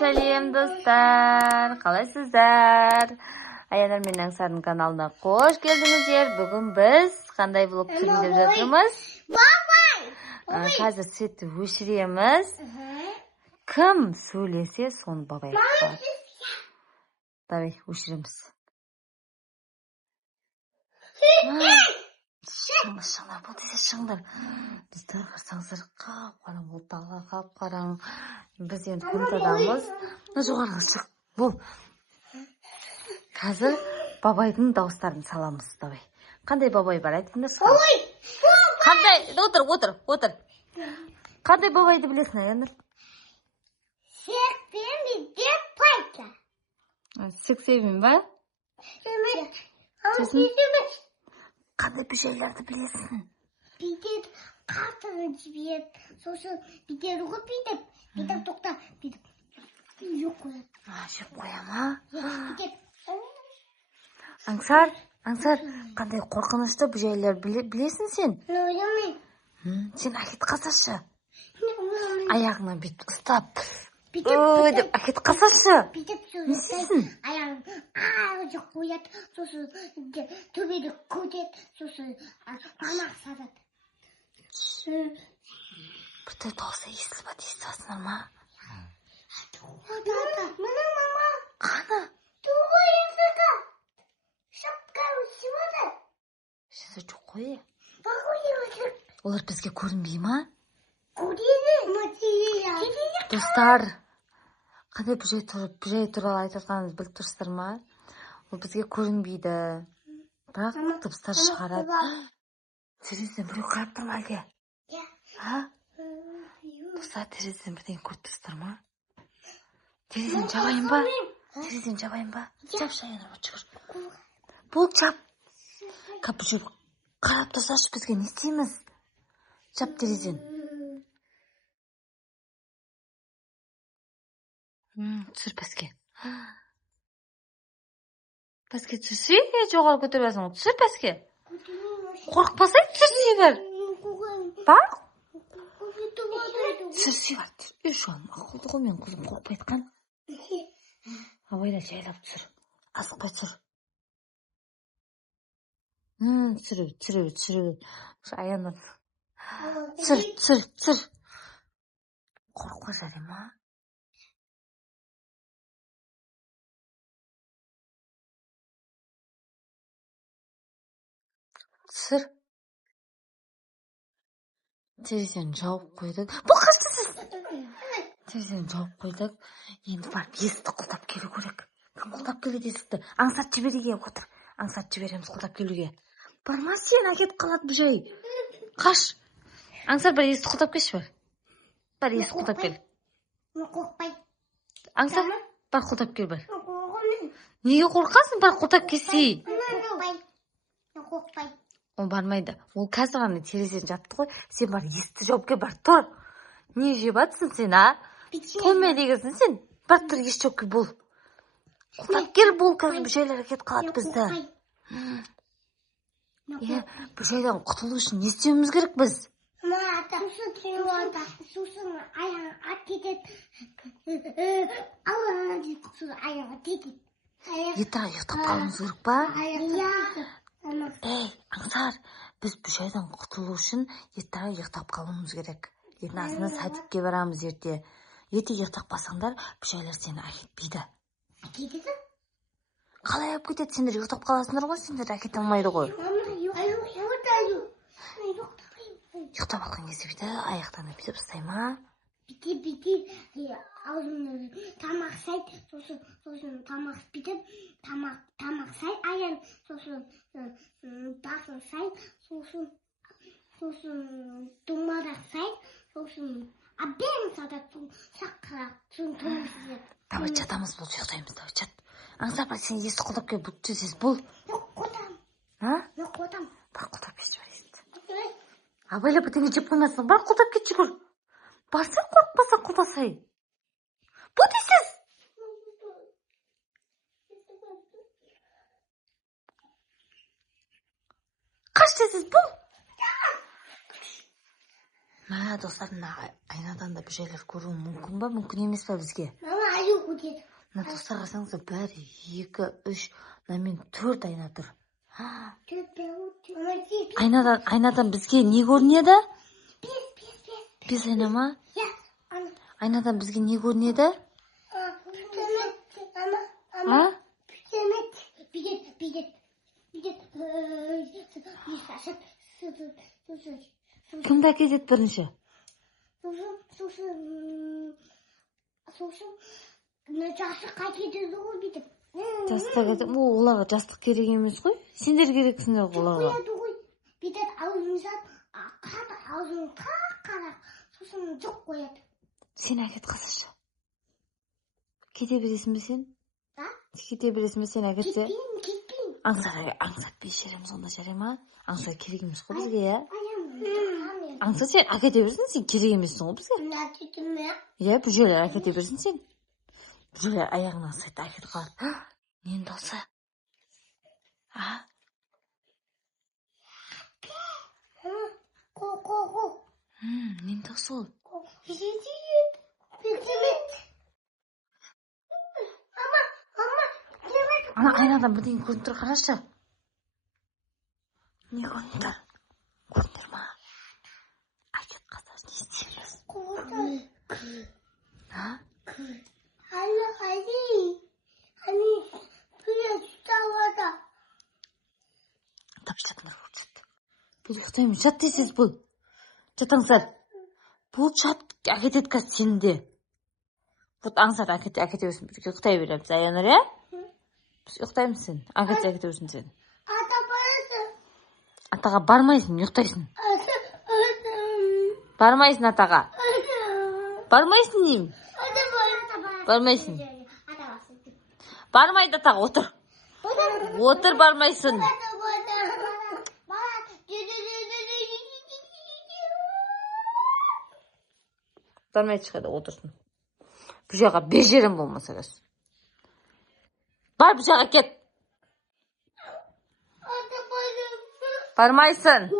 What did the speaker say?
сәлем достар. Қалайсыздар? Аянар мен Аңсардың каналына қош келдіңіздер. Бүгін біз қандай влог түсірейін деп жатырмыз? Қазір светті өшіреміз. Кім сөйлесе, соны бабай қылады. Давай, өшіреміз. Шыңдар, бұл десе шыңдар. Достар, қарсаңыздар, қап-қараң, бұл тағы қап-қараң. Біз енді комнатадамыз. Жоғарғы шық, бұл. Қазір бабайдың дауыстарын саламыз, давай. Қандай бабай бар, айтыңдар? Қандай? Отыр. Қандай бабайды білесің, Аянар? Сексебен ба? Қандай бүжейлерді білесің? Бүйтіп, қартығын жіберіп, сосын бүйтіп ұғып бүйтіп тоқта, бүйтіп, жеп қояды. Жеп қоя ма? Бүйтіп. Аңсар, қандай қорқынышты бүжейлер білесің сен? Ойламай. Сен әкет қасашы. Аяғынан бүйтіп ұстап. Деп әкет қасашы. Не істейсің? Аяғын жоқ қояды, сосын төбеді көтеді, сосын тамақ сатады. Бір дауысы естіліп бат, естіватсыңдар ма? Мына мама. Қаны? Туғы езігі. Шапқа өсівады. Шызы жоқ қойы. Бағу. Олар бізге көрінбей ма? Көреді. Достар, қандай бүжей туралы айтатқанымыз біліп тұрсыздар ма? Ол бізге көрінбейді. Бірақ дыбыстар шығарады. Терезеден біреу қарап тұр ма әлде? Достар, терезеден бірдеңе көріп тұрсыздар ма? Терезеден жабайын ба? Жапшы, Аянар, жүгір. Бұл жап. Бүжей қарап тұрсашы, бізге не істейміз? Жап терезеден. Түсір пәске. Пәске түсірсе, жоғары көтербәсің. Түсір пәске. Қорқпасай түсірсе бар. Бар? Түсірсе бар. Үш оған мақұлды ғой, мен қызым қорқпай айтқан. Абайда жайлап түсір. Асықпай түсір. Түсіріп. Аянар. Түсір. Қорқпа жарай ма? Түсір. Терезені жауып қойдық. Бұл қастысыз! Терезені жауып қойдық. Енді барып есікті құлдап келу керек. Кім құлдап келеді есікті? Аңсат жібереге отыр. Аңсат жібереміз құлдап келуге. Барма сен, әкет қалады бүжей. Қаш. Аңсар, бір есікті құлдап келші бар. Бар есік құлдап кел. Қорқпай. Аңсар, бар құлдап кел бар. Неге қорқасың? Бар құлдап келсей. Қорқпай. Ол бармайды. Ол қазір ғана терезеден жатты ғой. Сен бар есікті жауып кел, бар тұр. Не жеп атсың сен, а? Тоймай дегенсің сен. Бар тұр, еш жауып кел, бол. Құлдап кел, бол, қазір бүжейлер кет қалады бізді. Бүжейден құтылу үшін не істеуіміз керек біз? Сосын аяғы ат кетеді. Аяғы кетеді. Ертаға ұйықтап қалуымыз керек па? Ей, Аңсар, біз бүжейден құтылу үшін ертаға ұйықтап қалуымыз керек. Ертасына садикке барамыз ерте. Ерте ұйықтап қалсаңдар, бүжейлер сені әкетпейді. Әкетеді? Қалай әп кетеді? Сендер ұйықтап қаласыңдар ғой, сендер әкете алмайды ғой. Ұйықтап алған кезде бейді, аяқтаны бүйтіп ұстай ма? Бүйтіп, аузымды тамақ сайды, сосын тамақ бүйтіп, тамақ сай, аян, сосын басын сай, сосын думадақ сай, сосын абен садат, саққыра, сосын тұмырсыз ет. Давай жатамыз, бұл ұйықтаймыз, давай жат. Аңсар, бар, сен есік құлдап кел, бұл түсесіз, бұл. Жоқ, қотам. Жоқ, қотам. Бар, құлдап кетші бар есікті. Абайлап бітіңе жеп қоймасын, бар, құлдап кетші көр. Барсың қорқпасың құлдасай. Бұл дейсіз. Қаш дейсіз, бұл. Достар, айнадан да бүжейлер көруі мүмкін ба, мүмкін емес па бізге? Мама, аю. деді. Мына тоқса қарасаңыздар бәрі 2, 3, мен 4 айна тұр. Айнадан бізге не көрінеді? Бес айна ма? Айнадан бізге не көрінеді? Кімді әкетеді бірінші? сосын жастыққа кетеді ғой бүйтіп. Жастыққа кетеді. Оларға жастық керек емес қой. Сендер керексіңдер оларға. Қояды ғой. Бүйтіп аузын жап, аузын қара, сосын жоқ қояды. Сен әкет қазірше. Кете бересің бе сен? Кете бересің бе сен әкетсе? Кетпеймін. Аңсатпей жереміз онда жарай ма? Аңсат керек емес қой бізге, я? Аңсат сен әкете берсің, сен керек емессің ғой бізге. Я, бұл жерлер әкете берсің сен. Бұл жерлер аяғына аңсайды, әкет қалады. Нен досы? Нен досы ол? Ана айнадан бірдеңе көрініп тұр, қарашы. Не көрініп тұр? Көрініп тұр ма? Әкет қазір, не істейміз? Тапшатыңдар көрсетті. Бұл ұйықтаймын, жат дейсіз бұл. Жатаңыздар. Бұл жат әкетеді қазір сенде. Бұл аңсат әкете берсін. Бірге ұйықтай береміз, Аянар, я? Біз ұйықтаймыз сен. Әкете берсін сен. Ата барасың. Атаға бармайсың, ұйықтайсың. Бармайсың атаға. Бармайсың деймін. Бармайсың. Бармайды атаға, отыр. Отыр, бармайсың. Бармайды шығады, отырсын. Бұл жаққа бежерім болмаса кәс. Бар бұл жаққа кет. Бармайсың.